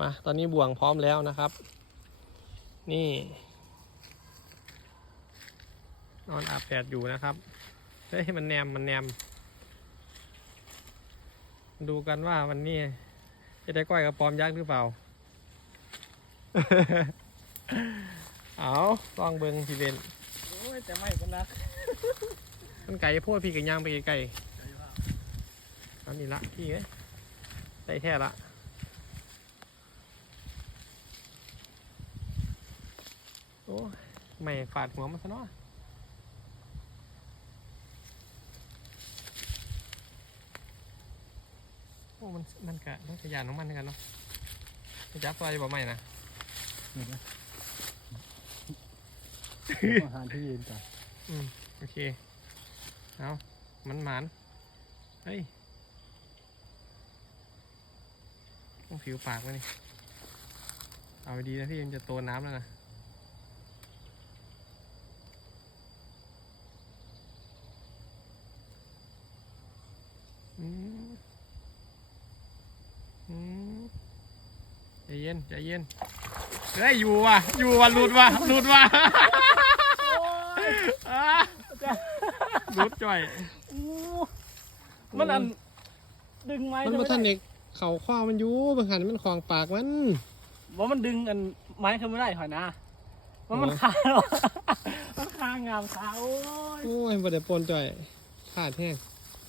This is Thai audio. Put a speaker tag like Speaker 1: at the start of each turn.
Speaker 1: มา ตอนนี้บ่วงพร้อมแล้วนะครับ นี่ นอนอาบแดดอยู่นะครับ เฮ้ย มันแนม มันแนม ดูกันว่าวันนี้จะได้ก้อยกระปอมยักษ์หรือเปล่า เอาลองเบิงพี่เบน
Speaker 2: โอ้ยแต่ไม่ก็นัก
Speaker 1: มันไก่โพดพี่กับย่างไปไกลๆอันนี้ละพี่เอ้ยได้แท้ละ อ้ยไม่ฝาดหัวมันซะเนาะโอ้มันมันกะมันกะยานของมันเหมือนกันเนาะมันจับตัวอยู่บ่ไม่นะ
Speaker 2: อาหารที่ยืนจ้ะ
Speaker 1: โอเคเอามันหมานเฮ้ยต้องผิวปากไว้นี่ เอาดีนะพี่มันจะโตน้ำแล้วนะ อืมอืม ใจเย็นใจเย็นเฮ้ยอยู่ว่ะอยู่ว่ะหลุดว่ะหลุดว่ะอะหลุดจ่อย
Speaker 2: มันอันดึงไม้
Speaker 1: มัน
Speaker 2: จะ
Speaker 1: มา
Speaker 2: ไม่
Speaker 1: ทัน
Speaker 2: ได้
Speaker 1: เด็กเขาคว้ามันอยู่บางหันมันคลองปากมัน
Speaker 2: ว่ามันดึงอันไม้ขึ้นไม่ได้หอยนะว่ามัน
Speaker 1: โอ้
Speaker 2: คามันคางามขาโอ้ย
Speaker 1: โอ้ยบ่ได้ปนจ่อยขาดแห้ง